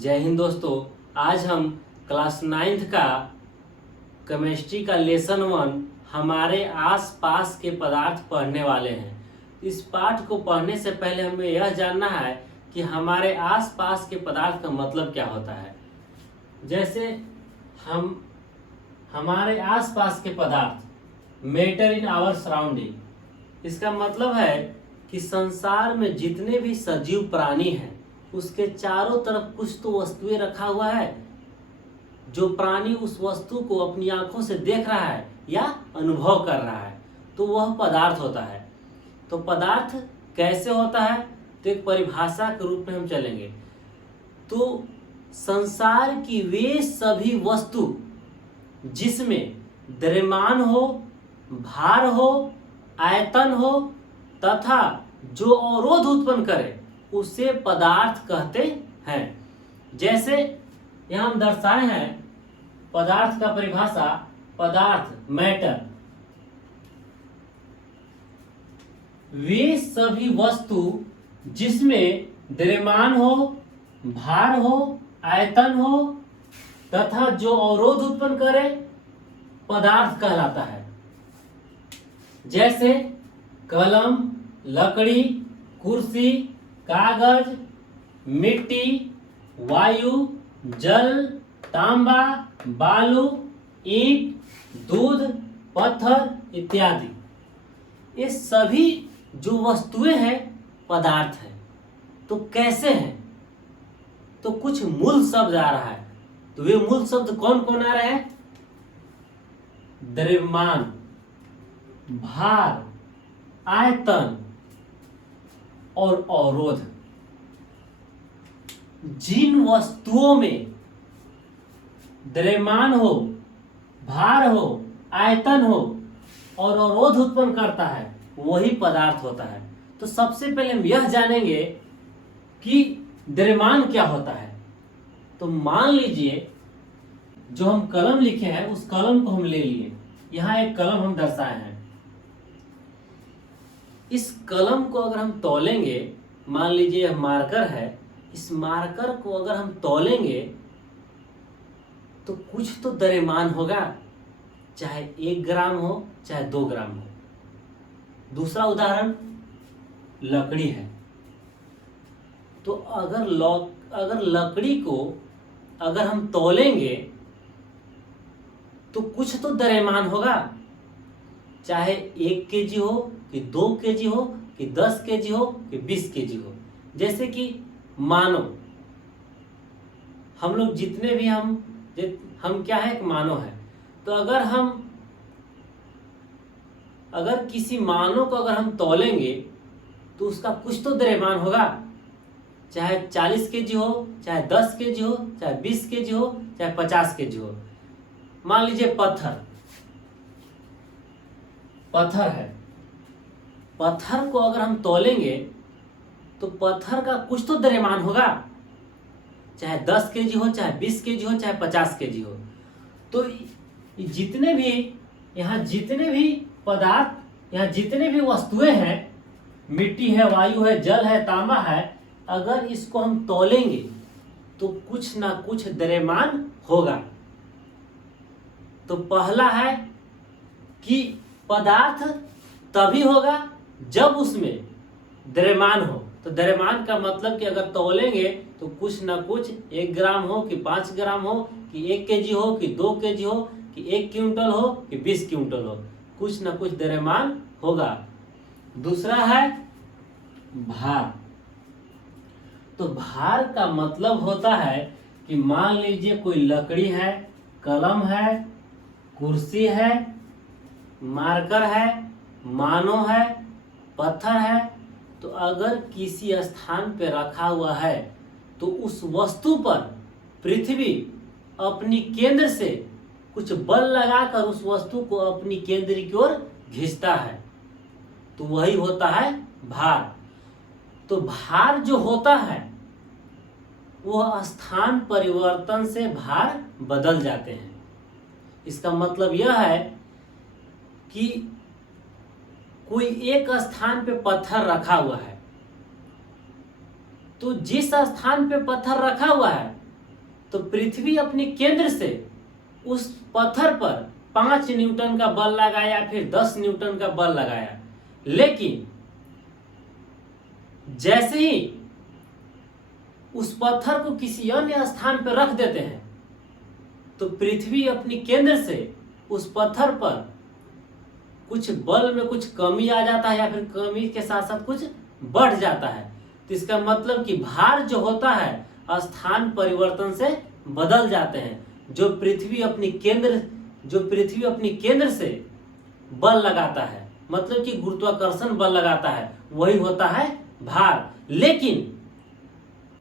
जय हिंद दोस्तों। आज हम क्लास 9th का केमिस्ट्री का लेसन 1 हमारे आसपास के पदार्थ पढ़ने वाले हैं। इस पाठ को पढ़ने से पहले हमें यह जानना है कि हमारे आसपास के पदार्थ का मतलब क्या होता है। जैसे हमारे आसपास के पदार्थ मैटर इन आवर सराउंडिंग, इसका मतलब है कि संसार में जितने भी सजीव प्राणी हैं उसके चारों तरफ कुछ तो वस्तुएं रखा हुआ है। जो प्राणी उस वस्तु को अपनी आंखों से देख रहा है या अनुभव कर रहा है तो वह पदार्थ होता है। तो पदार्थ कैसे होता है, तो एक परिभाषा के रूप में हम चलेंगे। तो संसार की वे सभी वस्तु जिसमें द्रव्यमान हो, भार हो, आयतन हो तथा जो अवरोध उत्पन्न करे उसे पदार्थ कहते हैं। जैसे यहां हम दर्शाए हैं पदार्थ का परिभाषा। पदार्थ मैटर वे सभी वस्तु जिसमें द्रव्यमान हो, भार हो, आयतन हो तथा जो अवरोध उत्पन्न करे पदार्थ कहलाता है। जैसे कलम, लकड़ी, कुर्सी, कागज, मिट्टी, वायु, जल, तांबा, बालू, ईंट, दूध, पत्थर इत्यादि, ये सभी जो वस्तुएं हैं पदार्थ हैं। तो कैसे हैं, तो कुछ मूल शब्द आ रहा है। तो वे मूल शब्द कौन कौन आ रहे हैं? द्रव्यमान, भार, आयतन और अवरोध। जिन वस्तुओं में द्रव्यमान हो, भार हो, आयतन हो और अवरोध उत्पन्न करता है वही पदार्थ होता है। तो सबसे पहले हम यह जानेंगे कि द्रव्यमान क्या होता है। तो मान लीजिए जो हम कलम लिखे हैं उस कलम को हम ले लिए। यहां एक कलम हम दर्शाए हैं। इस कलम को अगर हम तौलेंगे, मान लीजिए यह मार्कर है, इस मार्कर को अगर हम तौलेंगे तो कुछ तो द्रव्यमान होगा, चाहे 1 ग्राम हो चाहे 2 ग्राम हो। दूसरा उदाहरण लकड़ी है। तो अगर लकड़ी को अगर हम तौलेंगे तो कुछ तो द्रव्यमान होगा, चाहे 1 केजी हो कि 2 केजी हो कि 10 केजी हो कि 20 केजी हो। जैसे कि मानो हम लोग जितने भी हम क्या है, एक मानव है। तो अगर किसी मानव को अगर हम तौलेंगे तो उसका कुछ तो द्रव्यमान होगा, चाहे 40 केजी हो, चाहे 10 केजी हो, चाहे 20 केजी हो, चाहे 50 केजी हो। मान लीजिए पत्थर है। पत्थर को अगर हम तौलेंगे तो पत्थर का कुछ तो द्रव्यमान होगा, चाहे 10 केजी हो, चाहे 20 केजी हो, चाहे 50 केजी हो। तो जितने भी पदार्थ, यहाँ जितने भी वस्तुएं हैं, मिट्टी है, वायु है, जल है, तांबा है, अगर इसको हम तौलेंगे तो कुछ ना कुछ द्रव्यमान होगा। तो पहला है कि पदार्थ तभी होगा जब उसमें द्रव्यमान हो। तो द्रव्यमान का मतलब कि अगर तौलेंगे तो कुछ ना कुछ 1 ग्राम हो कि 5 ग्राम हो कि 1 केजी हो कि 2 केजी हो कि 1 क्विंटल हो कि 20 क्विंटल हो, कुछ ना कुछ द्रव्यमान होगा। दूसरा है भार। तो भार का मतलब होता है कि मान लीजिए कोई लकड़ी है, कलम है, कुर्सी है, मार्कर है, मानो है, पत्थर है, तो अगर किसी स्थान पर रखा हुआ है तो उस वस्तु पर पृथ्वी अपनी केंद्र से कुछ बल लगाकर उस वस्तु को अपनी केंद्र की ओर खींचता है, तो वही होता है भार। तो भार जो होता है वह स्थान परिवर्तन से भार बदल जाते हैं। इसका मतलब यह है कि कोई एक स्थान पे पत्थर रखा हुआ है, तो जिस स्थान पे पत्थर रखा हुआ है तो पृथ्वी अपने केंद्र से उस पत्थर पर 5 न्यूटन का बल लगाया, फिर 10 न्यूटन का बल लगाया, लेकिन जैसे ही उस पत्थर को किसी अन्य स्थान पर रख देते हैं तो पृथ्वी अपनी केंद्र से उस पत्थर पर कुछ बल में कुछ कमी आ जाता है या फिर कमी के साथ साथ कुछ बढ़ जाता है। तो इसका मतलब कि भार जो होता है स्थान परिवर्तन से बदल जाते हैं। जो पृथ्वी अपनी केंद्र से बल लगाता है, मतलब कि गुरुत्वाकर्षण बल लगाता है, वही होता है भार। लेकिन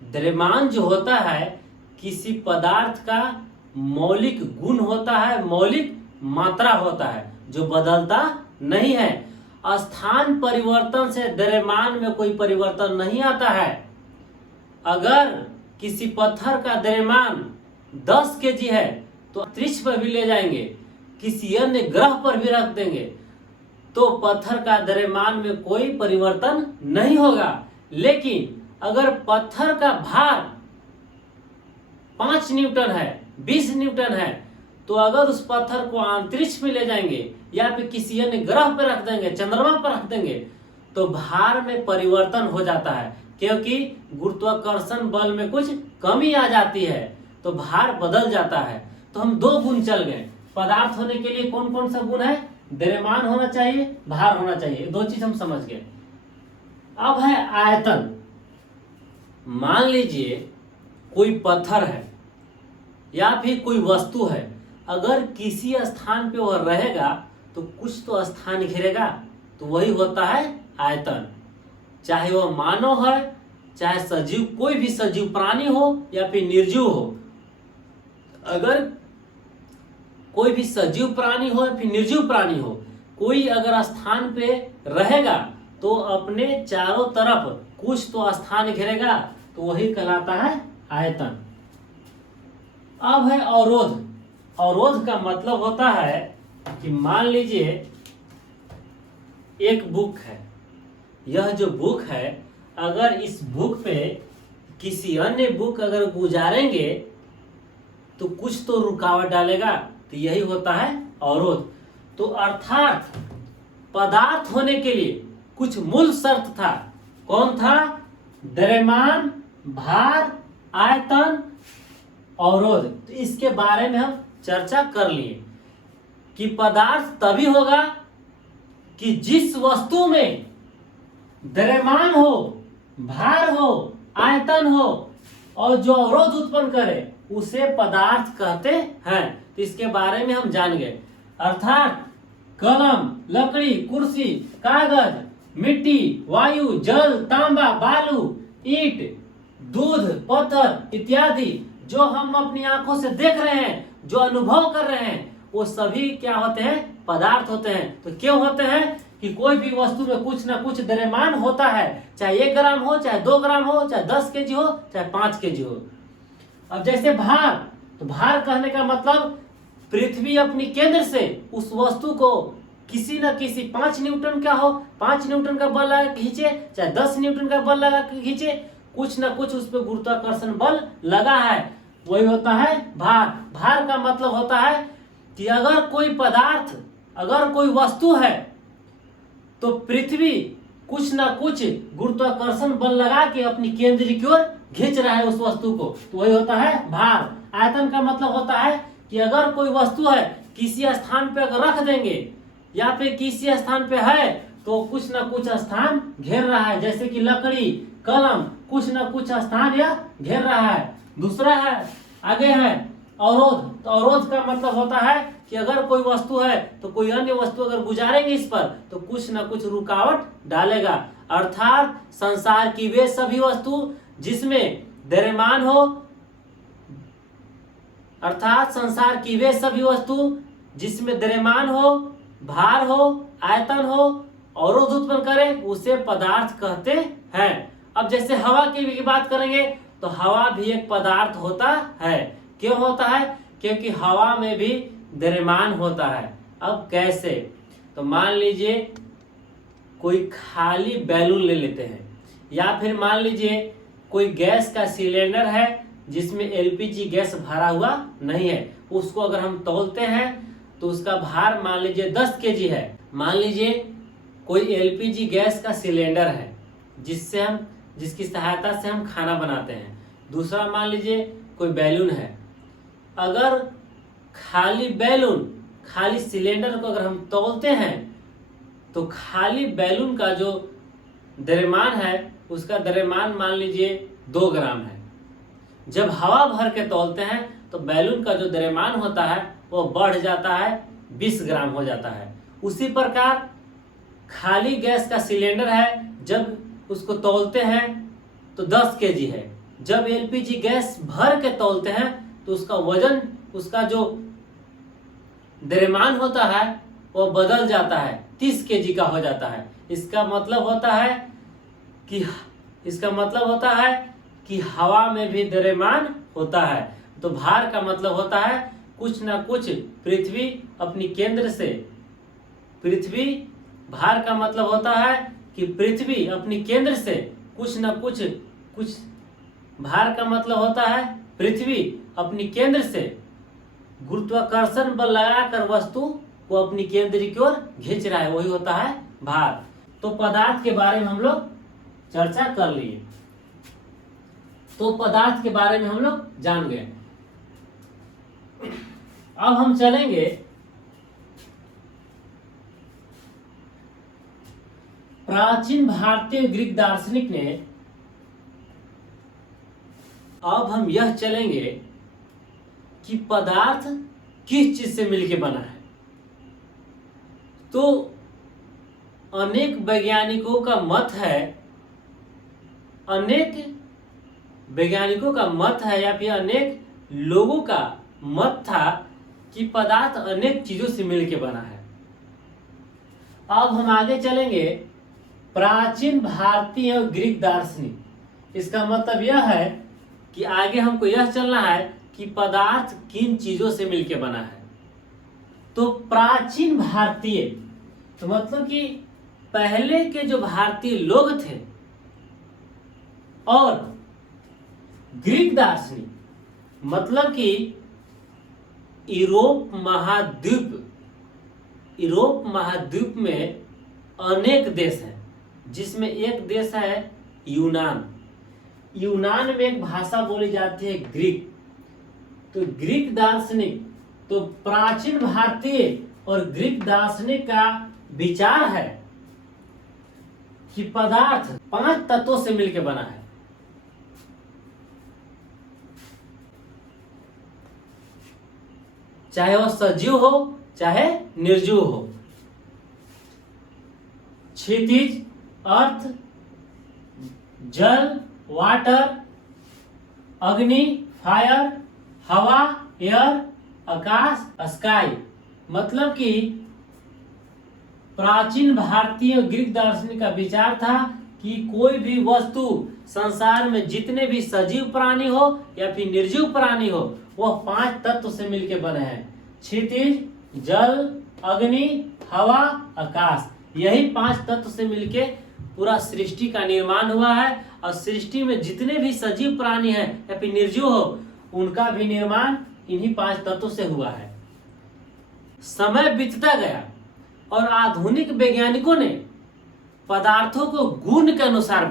द्रव्यमान जो होता है किसी पदार्थ का मौलिक गुण होता है, मौलिक मात्रा होता है जो बदलता नहीं है। स्थान परिवर्तन से द्रव्यमान में कोई परिवर्तन नहीं आता है। अगर किसी पत्थर का द्रव्यमान 10 केजी है तो अंतरिक्ष पर भी ले जाएंगे, किसी अन्य ग्रह पर भी रख देंगे तो पत्थर का द्रव्यमान में कोई परिवर्तन नहीं होगा। लेकिन अगर पत्थर का भार 5 न्यूटन है, 20 न्यूटन है, तो अगर उस पत्थर को अंतरिक्ष में ले जाएंगे या फिर किसी अन्य ग्रह पर रख देंगे, चंद्रमा पर रख देंगे, तो भार में परिवर्तन हो जाता है, क्योंकि गुरुत्वाकर्षण बल में कुछ कमी आ जाती है तो भार बदल जाता है। तो हम 2 गुण चल गए। पदार्थ होने के लिए कौन कौन सा गुण है? द्रव्यमान होना चाहिए, भार होना चाहिए, 2 चीज हम समझ गए। अब है आयतन। मान लीजिए कोई पत्थर है या फिर कोई वस्तु है, अगर किसी स्थान पे वह रहेगा तो कुछ तो स्थान घेरेगा, तो वही होता है आयतन। चाहे वह मानव है, चाहे सजीव, कोई भी सजीव प्राणी हो या फिर निर्जीव हो, अगर कोई भी सजीव प्राणी हो या फिर निर्जीव प्राणी हो, कोई अगर स्थान पे रहेगा तो अपने चारों तरफ कुछ तो स्थान घेरेगा, तो वही कहलाता है आयतन। अब है अवरोध। अवरोध का मतलब होता है कि मान लीजिए एक बुक है, यह जो बुक है, अगर इस बुक पे किसी अन्य बुक अगर गुजारेंगे तो कुछ तो रुकावट डालेगा, तो यही होता है अवरोध। तो अर्थात पदार्थ होने के लिए कुछ मूल शर्त था। कौन था? द्रव्यमान, भार, आयतन, अवरोध। तो इसके बारे में हम चर्चा कर लिए कि पदार्थ तभी होगा कि जिस वस्तु में द्रव्यमान हो, भार हो, आयतन हो और जो अवरोध उत्पन्न करे उसे पदार्थ कहते हैं। तो इसके बारे में हम जान गए। अर्थात कलम, लकड़ी, कुर्सी, कागज, मिट्टी, वायु, जल, तांबा, बालू, ईंट, दूध, पत्थर इत्यादि जो हम अपनी आंखों से देख रहे हैं, जो अनुभव कर रहे हैं, वो सभी क्या होते हैं? पदार्थ होते हैं। तो क्यों होते हैं? कि कोई भी वस्तु में कुछ ना कुछ द्रव्यमान होता है, चाहे 1 ग्राम हो, चाहे 2 ग्राम हो, चाहे 10 केजी हो, चाहे 5 केजी हो। अब जैसे भार, तो भार कहने का मतलब पृथ्वी अपनी केंद्र से उस वस्तु को किसी न किसी 5 न्यूटन का हो, 5 न्यूटन का बल लगा के खींचे, चाहे 10 न्यूटन का बल लगा के खींचे, कुछ न कुछ उस पर गुरुत्वाकर्षण बल लगा है, वही होता है भार। भार का मतलब होता है कि अगर कोई पदार्थ, अगर कोई वस्तु है तो पृथ्वी कुछ ना कुछ गुरुत्वाकर्षण बल लगा के अपनी केंद्र की ओर खींच रहा है उस वस्तु को, तो वही होता है भार। आयतन का मतलब होता है कि अगर कोई वस्तु है किसी स्थान पे अगर रख देंगे या फिर किसी स्थान पे है तो कुछ ना कुछ स्थान घेर रहा है, जैसे कि लकड़ी, कलम, कुछ ना कुछ स्थान या घेर रहा है। दूसरा है, आगे है अवरोध। तो अवरोध का मतलब होता है कि अगर कोई वस्तु है तो कोई अन्य वस्तु अगर गुजारेंगे इस पर तो कुछ ना कुछ रुकावट डालेगा। अर्थात संसार की वे सभी वस्तु जिसमें द्रव्यमान हो, अर्थात संसार की वे सभी वस्तु जिसमें द्रव्यमान हो, भार हो, आयतन हो, अवरोध उत्पन्न करे, उसे पदार्थ कहते हैं। अब जैसे हवा की भी बात करेंगे तो हवा भी एक पदार्थ होता है। क्यों होता है? क्योंकि हवा में भी द्रव्यमान होता है। अब कैसे? तो मान लीजिए कोई खाली बैलून ले लेते हैं, या फिर मान लीजिए कोई गैस का सिलेंडर है जिसमें एलपीजी गैस भरा हुआ नहीं है, उसको अगर हम तौलते हैं तो उसका भार मान लीजिए 10 केजी है। मान लीजिए कोई एलपीजी गैस का सिलेंडर है जिसकी सहायता से हम खाना बनाते हैं। दूसरा मान लीजिए कोई बैलून है। अगर खाली सिलेंडर को अगर हम तौलते हैं तो खाली बैलून का जो द्रव्यमान है उसका द्रव्यमान मान लीजिए 2 ग्राम है। जब हवा भर के तौलते हैं तो बैलून का जो द्रव्यमान होता है वो बढ़ जाता है, 20 ग्राम हो जाता है। उसी प्रकार खाली गैस का सिलेंडर है, जब उसको तौलते हैं तो 10 केजी है। जब एलपीजी गैस भर के तौलते हैं तो उसका वजन, उसका जो द्रव्यमान होता है वो बदल जाता है, 30 केजी का हो जाता है। इसका मतलब होता है कि हवा में भी द्रव्यमान होता है। तो भार का मतलब होता है कुछ ना कुछ पृथ्वी अपनी केंद्र से, भार का मतलब होता है कि पृथ्वी अपनी केंद्र से कुछ ना कुछ भार का मतलब होता है पृथ्वी अपनी केंद्र से गुरुत्वाकर्षण बल लगाकर वस्तु को अपनी केंद्र की ओर खींच रहा है, वही होता है भार। तो पदार्थ के बारे में हम लोग चर्चा कर लिए, तो पदार्थ के बारे में हम लोग जान गए। अब हम चलेंगे प्राचीन भारतीय ग्रीक दार्शनिक ने, अब हम यह चलेंगे कि पदार्थ किस चीज से मिलकर बना है। तो अनेक वैज्ञानिकों का मत है या फिर अनेक लोगों का मत था कि पदार्थ अनेक चीजों से मिलकर बना है। अब हम आगे चलेंगे प्राचीन भारतीय और ग्रीक दार्शनिक। इसका मतलब यह है कि आगे हमको यह चलना है कि पदार्थ किन चीजों से मिलकर बना है। तो प्राचीन भारतीय तो मतलब कि पहले के जो भारतीय लोग थे, और ग्रीक दार्शनिक मतलब कि यूरोप महाद्वीप में अनेक देश हैं, जिसमें एक देश है यूनान में एक भाषा बोली जाती है ग्रीक। तो ग्रीक दार्शनिक, तो प्राचीन भारतीय और ग्रीक दार्शनिक का विचार है कि पदार्थ 5 तत्वों से मिलकर बना है। चाहे वह सजीव हो चाहे निर्जीव हो। क्षितिज अर्थ, जल वाटर, अग्नि फायर, हवा एयर, आकाश स्काई। मतलब कि प्राचीन भारतीय और ग्रीक दार्शनिक का विचार था कि कोई भी वस्तु संसार में जितने भी सजीव प्राणी हो या फिर निर्जीव प्राणी हो, वह 5 तत्व से मिलकर बने हैं। क्षितिज, जल, अग्नि, हवा, आकाश। यही 5 तत्व से मिलके पूरा सृष्टि का निर्माण हुआ है। और सृष्टि में जितने भी सजीव प्राणी हैं या फिर निर्जीव हो, उनका भी निर्माण इन्हीं 5 तत्वों से हुआ है। समय बीतता गया और आधुनिक वैज्ञानिकों ने पदार्थों को गुण के अनुसार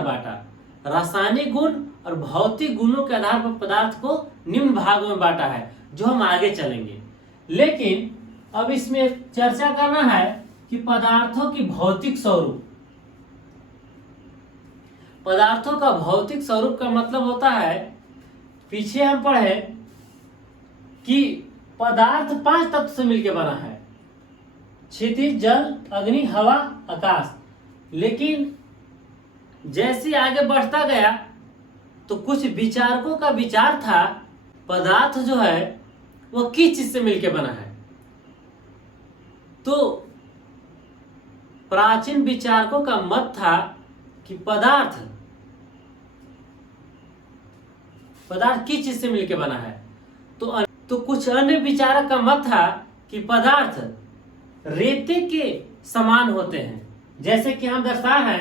बांटा। रासायनिक गुण और भौतिक गुणों के आधार पर पदार्थ को निम्न भागों में बांटा है, जो हम आगे चलेंगे। लेकिन अब इसमें चर्चा करना है कि पदार्थों की भौतिक स्वरूप। पदार्थों का भौतिक स्वरूप का मतलब होता है, पीछे हम पढ़े कि पदार्थ 5 तत्व से मिलकर बना है, क्षितिज, जल, अग्नि, हवा, आकाश। लेकिन जैसे आगे बढ़ता गया तो कुछ विचारकों का विचार था पदार्थ जो है वो किस चीज से मिलकर बना है। तो प्राचीन विचारकों का मत था कि पदार्थ किस चीज से मिलकर बना है। तो कुछ अन्य विचारक का मत था कि पदार्थ रेते के समान होते हैं। जैसे कि हम दर्शा है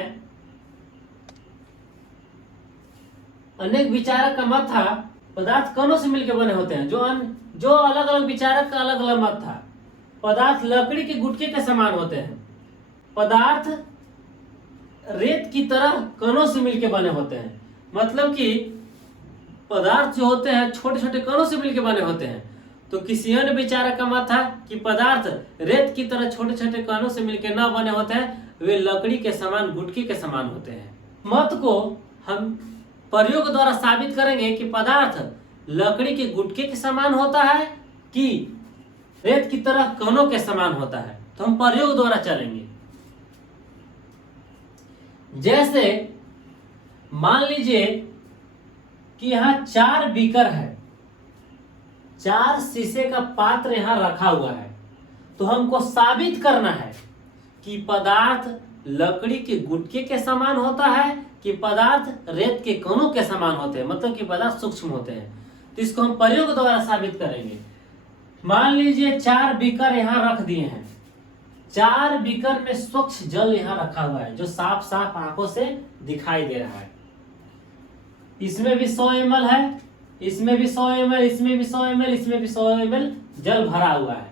अनेक विचारक का मत था पदार्थ कणों से मिलकर बने होते हैं। जो अलग अलग विचारक का अलग अलग मत था। पदार्थ लकड़ी के गुटके के समान होते हैं। पदार्थ रेत की तरह कणों से मिलकर बने होते हैं। मतलब कि पदार्थ जो होते हैं छोटे छोटे कणों से मिलकर बने होते हैं। तो किसी अन्य विचारक का मत था कि पदार्थ रेत की तरह छोटे छोटे कणों से मिलकर न बने होते हैं, वे लकड़ी के समान गुटके के समान होते हैं। मत को हम प्रयोग द्वारा साबित करेंगे कि पदार्थ लकड़ी के गुटके के समान होता है कि रेत की तरह कणों के समान होता है। तो हम प्रयोग द्वारा चलेंगे। जैसे मान लीजिए कि यहाँ 4 बीकर है, 4 शीशे का पात्र यहाँ रखा हुआ है। तो हमको साबित करना है कि पदार्थ लकड़ी के गुटके के समान होता है कि पदार्थ रेत के कणों के समान होते हैं, मतलब कि पदार्थ सूक्ष्म होते हैं। तो इसको हम प्रयोग द्वारा साबित करेंगे। मान लीजिए 4 बीकर यहाँ रख दिए हैं। 4 बीकर में स्वच्छ जल यहाँ रखा हुआ है जो साफ साफ आंखों से दिखाई दे रहा है। इसमें भी 100 ml है, इसमें भी 100 ml, इसमें भी 100 ml, इसमें भी 100 ml जल भरा हुआ है।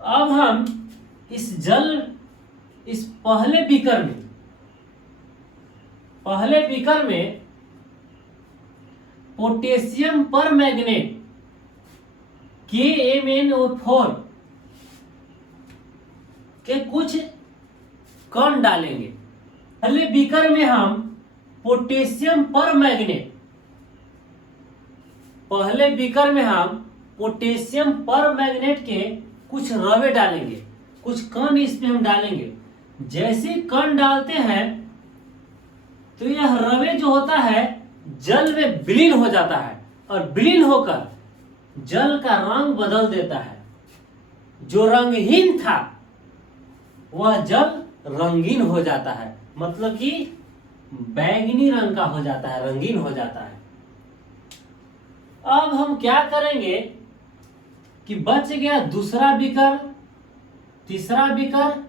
अब हम इस पहले बीकर में पोटेशियम पर मैग्नेट KMnO4 के कुछ कण डालेंगे। पहले बीकर में हम पोटेशियम पर मैग्नेट के कुछ रवे डालेंगे, कुछ कण इसमें हम डालेंगे। जैसे कण डालते हैं तो यह रवे जो होता है जल में विलीन हो जाता है और विलीन होकर जल का रंग बदल देता है। जो रंगहीन था वह जल रंगीन हो जाता है, मतलब कि बैंगनी रंग का हो जाता है, रंगीन हो जाता है। अब हम क्या करेंगे कि बच गया दूसरा बीकर, तीसरा बीकर,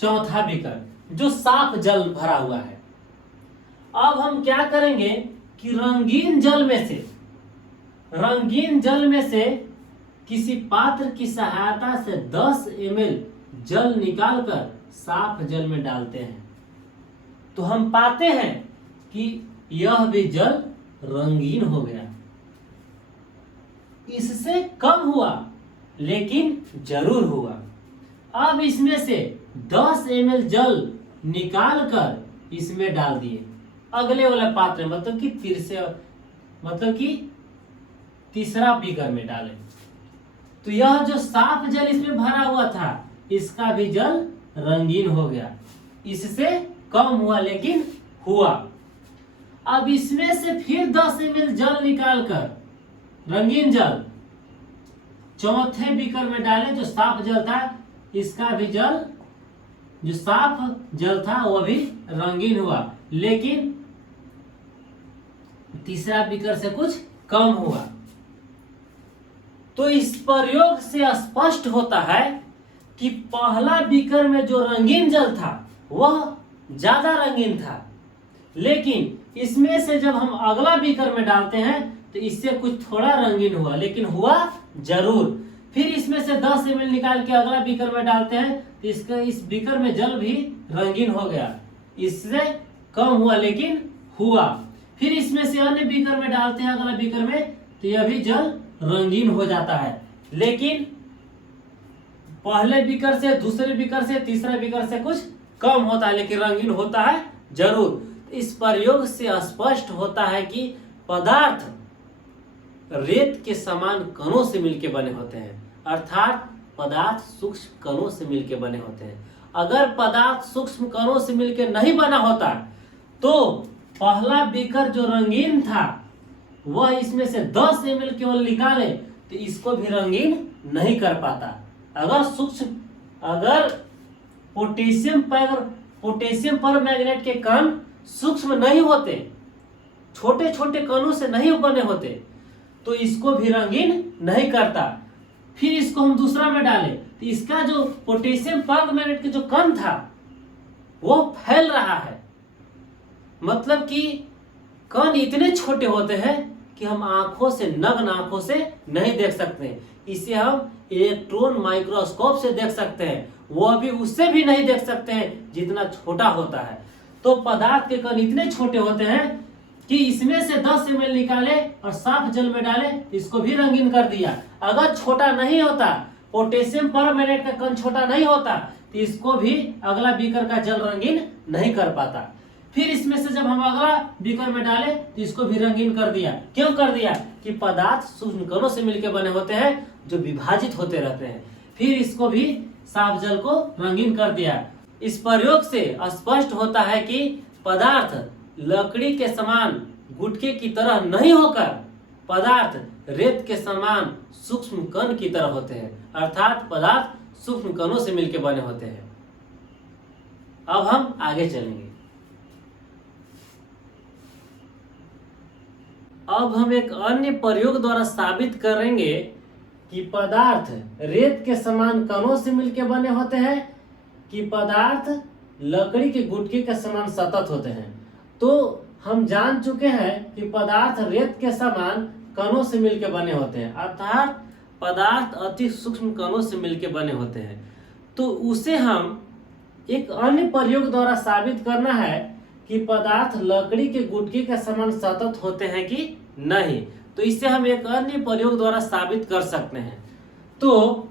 चौथा बीकर जो साफ जल भरा हुआ है। अब हम क्या करेंगे कि रंगीन जल में से किसी पात्र की सहायता से 10 ml जल निकालकर साफ जल में डालते हैं। तो हम पाते हैं कि यह भी जल रंगीन हो गया। इससे कम हुआ लेकिन जरूर हुआ। अब इसमें से 10 ml जल निकालकर इसमें डाल दिए अगले वाला पात्र, मतलब कि तीसरा बीकर में डालें। तो यह जो साफ जल इसमें भरा हुआ था इसका भी जल रंगीन हो गया। इससे कम हुआ लेकिन हुआ। अब इसमें से फिर 10 ml जल निकालकर रंगीन जल चौथे बीकर में डालें जो साफ जल था। इसका भी जल जो साफ जल था वह भी रंगीन हुआ लेकिन तीसरा बीकर से कुछ कम हुआ। तो इस प्रयोग से स्पष्ट होता है कि पहला बीकर में जो रंगीन जल था वह ज्यादा रंगीन था, लेकिन इसमें से जब हम अगला बीकर में डालते हैं तो इससे कुछ थोड़ा रंगीन हुआ लेकिन हुआ जरूर। फिर इसमें से 10 ml निकाल के अगला बीकर में डालते हैं तो इस बीकर में जल भी रंगीन हो गया। इससे कम हुआ लेकिन हुआ। फिर इसमें से अन्य बीकर में डालते हैं अगला बीकर में तो यह भी जल रंगीन हो जाता है, लेकिन पहले बीकर से, दूसरे बीकर से, तीसरे बीकर से कुछ कम होता है लेकिन रंगीन होता है जरूर। इस प्रयोग से स्पष्ट होता है कि पदार्थ रेत के समान कणों से मिलकर बने होते हैं, अर्थात पदार्थ सूक्ष्म कणों से मिलकर बने होते हैं। अगर पदार्थ सूक्ष्म कणों से मिलकर नहीं बना होता तो पहला बीकर जो रंगीन था वह इसमें से 10 ml केवल निकाले तो इसको भी रंगीन नहीं कर पाता। अगर पोटेशियम पर मैग्नेट के कण सूक्ष्म नहीं होते, छोटे छोटे कणों से नहीं बने होते तो इसको भी रंगीन नहीं करता। फिर इसको हम दूसरा में डालें तो इसका जो पोटेशियम पर मैग्नेट के जो कण था वो फैल रहा है, मतलब कि कण इतने छोटे होते हैं कि हम आंखों से, नग्न आंखों से नहीं देख सकते। इसे हम इलेक्ट्रॉन माइक्रोस्कोप से देख सकते हैं, वो भी उससे भी नहीं देख सकते हैं जितना छोटा होता है। तो पदार्थ के कण इतने छोटे होते हैं कि इसमें से 10 ml निकाले और साफ जल में डाले, इसको भी रंगीन कर दिया। अगर छोटा नहीं होता, पोटेशियम परमैंगनेट का कण छोटा नहीं होता, तो इसको भी अगला बीकर का जल रंगीन नहीं कर पाता। फिर इसमें से जब हम अगला बीकर में डाले तो इसको भी रंगीन कर दिया। क्यों कर दिया? कि पदार्थ सूक्ष्म कणों से मिलकर बने होते हैं जो विभाजित होते रहते हैं। फिर इसको भी साफ जल को रंगीन कर दिया। इस प्रयोग से स्पष्ट होता है कि पदार्थ लकड़ी के समान गुटके की तरह नहीं होकर पदार्थ रेत के समान सूक्ष्म कण की तरह होते हैं, अर्थात पदार्थ सूक्ष्म कणों से मिलकर बने होते हैं। अब हम आगे चलेंगे। अब हम एक अन्य प्रयोग द्वारा साबित करेंगे कि पदार्थ रेत के समान कणों से मिलकर बने होते हैं कि पदार्थ लकड़ी के गुटके के समान सतत होते हैं। तो हम जान चुके हैं कि पदार्थ रेत के समान कणों से मिलकर बने होते हैं, अर्थात पदार्थ अति सूक्ष्म कणों से मिलकर बने होते हैं। तो उसे हम एक अन्य प्रयोग द्वारा साबित करना है कि पदार्थ लकड़ी के गुटके के समान सतत होते हैं कि नहीं। तो इससे हम एक अन्य प्रयोग द्वारा साबित कर सकते हैं। तो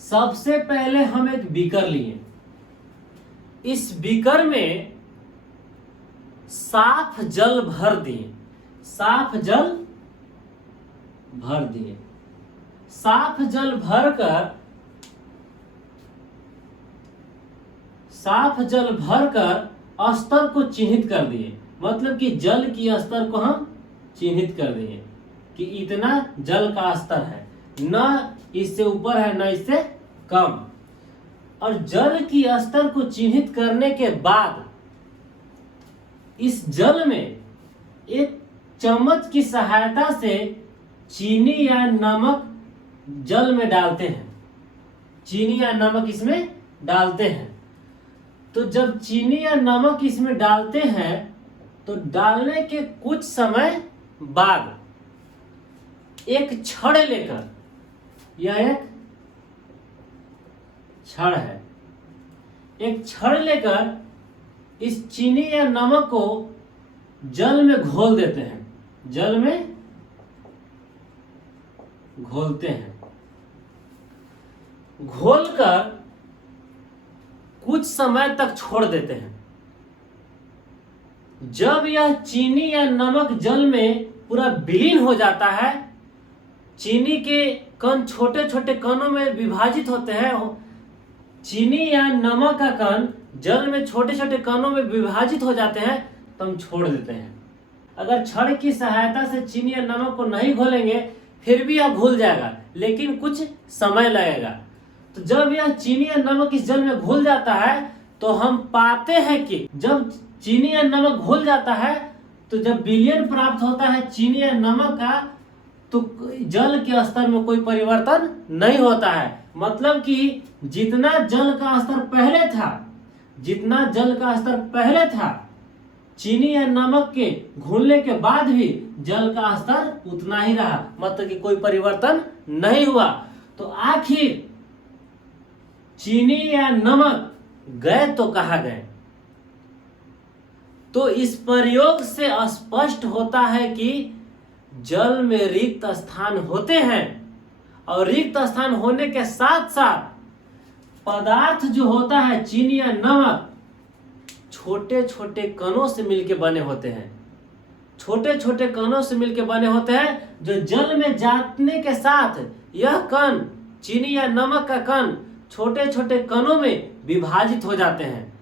सबसे पहले हम एक बीकर लिए। इस बीकर में साफ जल भर दिए। साफ जल भर दिए। साफ जल भरकर स्तर को चिन्हित कर दिए। मतलब कि जल की स्तर को हम चिन्हित कर दिए कि इतना जल का स्तर है, न इससे ऊपर है न इससे कम। और जल की स्तर को चिन्हित करने के बाद इस जल में एक चम्मच की सहायता से चीनी या नमक जल में डालते हैं। चीनी या नमक इसमें डालते हैं। तो जब चीनी या नमक इसमें डालते हैं तो डालने के कुछ समय बाद एक छड़ लेकर, यह एक छड़ है, एक छड़ लेकर इस चीनी या नमक को जल में घोल देते हैं। जल में घोलते हैं। घोलकर कुछ समय तक छोड़ देते हैं। जब यह चीनी या नमक जल में पूरा विलीन हो जाता है, चीनी के कण छोटे छोटे कणों में विभाजित होते हैं। चीनी या नमक का कण जल में छोटे छोटे कणों में विभाजित हो जाते हैं तो हम छोड़ देते हैं। अगर छड़ की सहायता से चीनी या नमक को नहीं घोलेंगे फिर भी यह घुल जाएगा, लेकिन कुछ समय लगेगा। तो जब यह चीनी या नमक इस जल में घुल जाता है तो हम पाते हैं कि जब चीनी या नमक घुल जाता है तो जब विलयन प्राप्त होता है चीनी या नमक का, तो जल के स्तर में कोई परिवर्तन नहीं होता है। मतलब कि जितना जल का स्तर पहले था, चीनी या नमक के घुलने के बाद भी जल का स्तर उतना ही रहा, मतलब कि कोई परिवर्तन नहीं हुआ। तो आखिर चीनी या नमक गए तो कहाँ गए? तो इस प्रयोग से स्पष्ट होता है कि जल में रिक्त स्थान होते हैं और रिक्त स्थान होने के साथ साथ पदार्थ जो होता है चीनी या नमक छोटे छोटे कणों से मिलकर बने होते हैं। छोटे छोटे कणों से मिलकर बने होते हैं जो जल में जाने के साथ यह कण, चीनी या नमक का कण छोटे छोटे कणों में विभाजित हो जाते हैं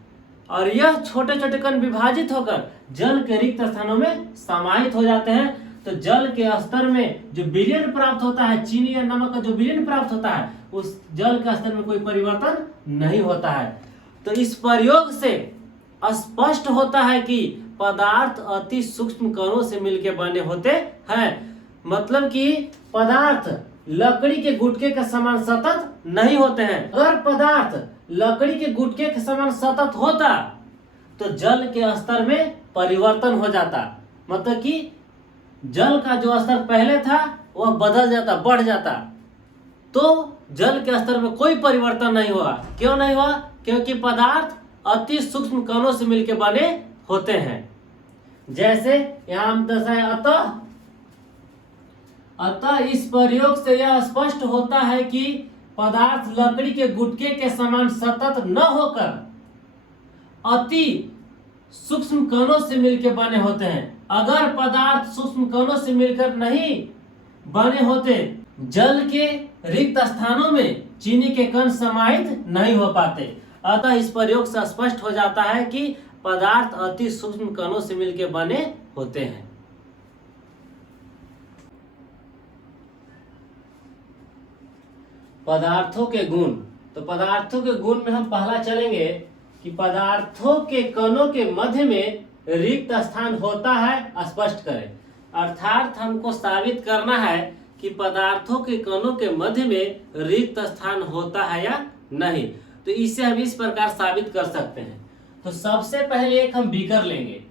और यह छोटे छोटे कण विभाजित होकर जल के रिक्त स्थानों में समाहित हो जाते हैं। तो जल के स्तर में जो विलयन प्राप्त होता है, चीनी या नमक का जो विलयन प्राप्त होता है, उस जल के स्तर में कोई परिवर्तन नहीं होता है। तो इस प्रयोग से स्पष्ट होता है कि पदार्थ अति सूक्ष्म कणों से मिलकर बने होते हैं। मतलब कि पदार्थ लकड़ी के गुटके के समान सतत नहीं होते हैं। अगर पदार्थ लकड़ी के गुटके के समान सतत होता तो जल के स्तर में परिवर्तन हो जाता, मतलब कि जल का जो स्तर पहले था वह बदल जाता, बढ़ जाता, तो जल के स्तर में कोई परिवर्तन नहीं हुआ। क्यों नहीं हुआ? क्योंकि पदार्थ अति सूक्ष्म कणों से मिलकर बने होते हैं। जैसे यहां हम दर्शाए अतः इस प्रयोग से यह स्पष्ट होता है कि पदार्थ लकड़ी के गुटके के समान सतत न होकर अति सूक्ष्म कणों से मिलकर बने होते हैं। अगर पदार्थ सूक्ष्म कणों से मिलकर नहीं बने होते, जल के रिक्त स्थानों में चीनी के कण समाहित नहीं हो पाते। अतः इस प्रयोग से स्पष्ट हो जाता है कि पदार्थ अति सूक्ष्म कणों से मिलकर बने होते हैं। पदार्थों के गुण, तो पदार्थों के गुण में हम पहला चलेंगे कि पदार्थों के कणों के मध्य में रिक्त स्थान होता है, स्पष्ट करें। अर्थात हमको साबित करना है कि पदार्थों के कणों के मध्य में रिक्त स्थान होता है या नहीं। तो इसे हम इस प्रकार साबित कर सकते हैं। तो सबसे पहले एक हम बीकर लेंगे,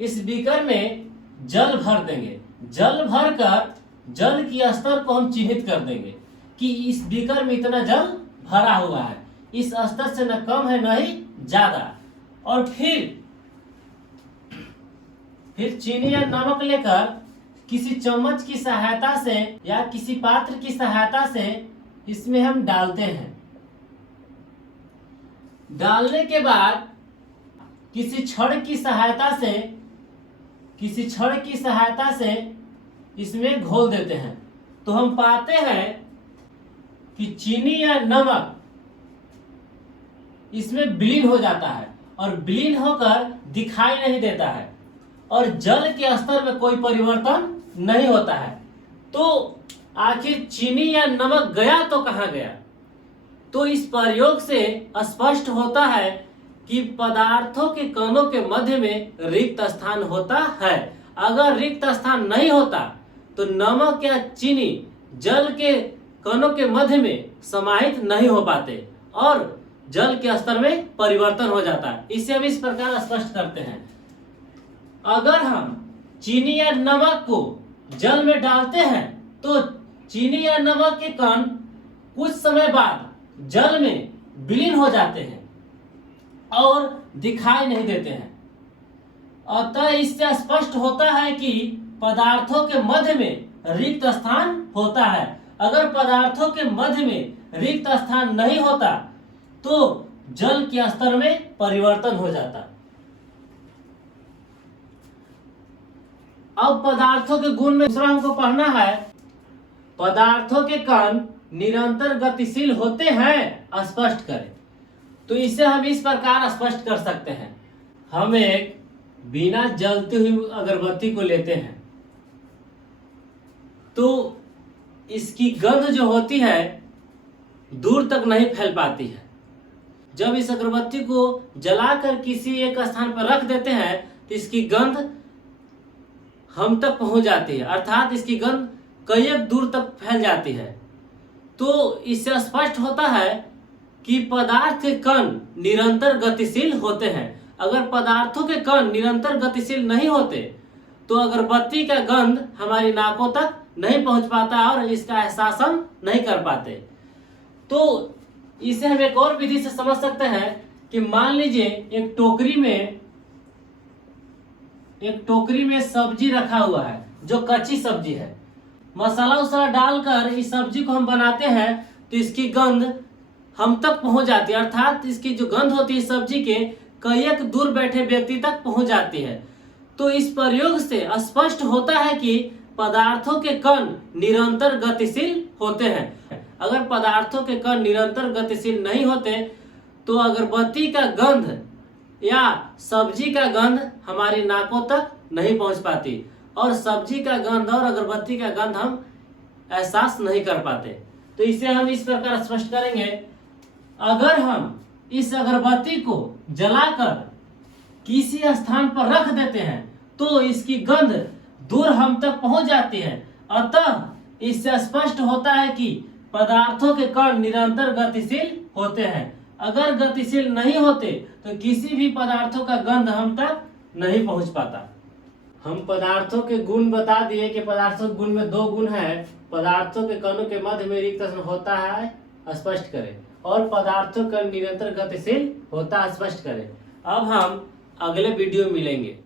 इस बीकर में जल भर देंगे। जल भरकर जल की स्तर को हम चिन्हित कर देंगे कि इस बीकर में इतना जल भरा हुआ है, इस स्तर से न कम है न ही ज्यादा। और फिर चीनी या नमक लेकर किसी चम्मच की सहायता से या किसी पात्र की सहायता से इसमें हम डालते हैं। डालने के बाद किसी छड़ की सहायता से इसमें घोल देते हैं। तो हम पाते हैं कि चीनी या नमक इसमें विलीन हो जाता है और विलीन होकर दिखाई नहीं देता है और जल के स्तर में कोई परिवर्तन नहीं होता है। तो आखिर चीनी या नमक गया तो कहां गया? तो इस प्रयोग से स्पष्ट होता है कि पदार्थों के कणों के मध्य में रिक्त स्थान होता है। अगर रिक्त स्थान नहीं होता तो नमक या चीनी जल के कणों के मध्य में समाहित नहीं हो पाते और जल के स्तर में परिवर्तन हो जाता है। इसे हम इस प्रकार स्पष्ट करते हैं। अगर हम चीनी या नमक को जल में डालते हैं तो चीनी या नमक के कण कुछ समय बाद जल में विलीन हो जाते हैं और दिखाई नहीं देते हैं। अतः इससे स्पष्ट होता है कि पदार्थों के मध्य में रिक्त स्थान होता है। अगर पदार्थों के मध्य में रिक्त स्थान नहीं होता तो जल के स्तर में परिवर्तन हो जाता। अब पदार्थों के गुण में दूसरा हमको पढ़ना है, पदार्थों के कण निरंतर गतिशील होते हैं, स्पष्ट करें। तो इसे हम इस प्रकार स्पष्ट कर सकते हैं। हम एक बिना जलती हुई अगरबत्ती को लेते हैं तो इसकी गंध जो होती है दूर तक नहीं फैल पाती है। जब इस अगरबत्ती को जलाकर किसी एक स्थान पर रख देते हैं तो इसकी गंध हम तक पहुंच जाती है, अर्थात इसकी गंध कई दूर तक फैल जाती है। तो इससे स्पष्ट होता है कि पदार्थ के कण निरंतर गतिशील होते हैं। अगर पदार्थों के कण निरंतर गतिशील नहीं होते तो अगरबत्ती का गंध हमारी नाकों तक नहीं पहुंच पाता और इसका एहसास हम नहीं कर पाते। तो इसे हम एक और विधि से समझ सकते हैं कि मान लीजिए एक टोकरी में सब्जी रखा हुआ है जो कच्ची सब्जी है। मसाला उसाला डालकर इस सब्जी को हम बनाते हैं तो इसकी गंध हम तक पहुंच जाती है, अर्थात इसकी जो गंध होती है सब्जी के कई दूर बैठे व्यक्ति तक पहुंच जाती है। तो इस प्रयोग से स्पष्ट होता है कि पदार्थों के कण निरंतर गतिशील होते हैं। अगर पदार्थों के कण निरंतर गतिशील नहीं होते तो अगरबत्ती का गंध या सब्जी का गंध हमारी नाकों तक नहीं पहुंच पाती और सब्जी का गंध और अगरबत्ती का गंध हम एहसास नहीं कर पाते। तो इसे हम इस प्रकार स्पष्ट करेंगे, अगर हम इस अगरबत्ती को जलाकर किसी स्थान पर रख देते हैं तो इसकी गंध दूर हम तक पहुंच जाती है। अतः इससे स्पष्ट होता है कि पदार्थों के कण निरंतर गतिशील होते हैं। अगर गतिशील नहीं होते तो किसी भी पदार्थों का गंध हम तक नहीं पहुंच पाता। हम पदार्थों के गुण बता दिए कि पदार्थों के गुण में 2 गुण है। पदार्थों के कणों के मध्य में रिक्त स्थान होता है, स्पष्ट करें। और पदार्थों का निरंतर गतिशील होता है, स्पष्ट करें। अब हम अगले वीडियो में मिलेंगे।